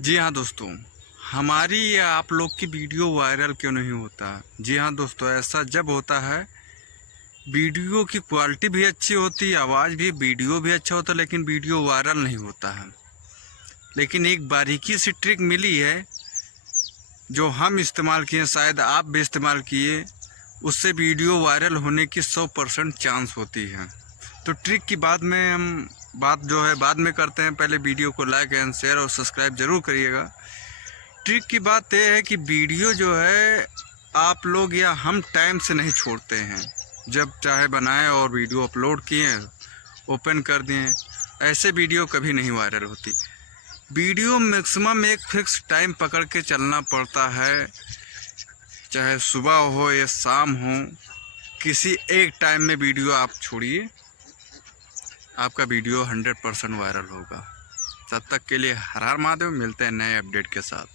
जी हाँ दोस्तों, हमारी या आप लोग की वीडियो वायरल क्यों नहीं होता। जी हाँ दोस्तों, ऐसा जब होता है वीडियो की क्वालिटी भी अच्छी होती है, आवाज़ भी, वीडियो भी अच्छा होता है, लेकिन वीडियो वायरल नहीं होता है। लेकिन एक बारीकी सी ट्रिक मिली है जो हम इस्तेमाल किए, शायद आप भी इस्तेमाल किए, उससे वीडियो वायरल होने की 100% चांस होती है। तो ट्रिक की बात जो है बाद में करते हैं। पहले वीडियो को लाइक एंड शेयर और सब्सक्राइब जरूर करिएगा। ट्रिक की बात यह है कि वीडियो जो है आप लोग या हम टाइम से नहीं छोड़ते हैं। जब चाहे बनाएं और वीडियो अपलोड किए, ओपन कर दिए, ऐसे वीडियो कभी नहीं वायरल होती। वीडियो मैक्सिमम एक फिक्स टाइम पकड़ के चलना पड़ता है, चाहे सुबह हो या शाम हो, किसी एक टाइम में वीडियो आप छोड़िए, आपका वीडियो 100% वायरल होगा। तब तक के लिए हर हर महादेव। मिलते हैं नए अपडेट के साथ।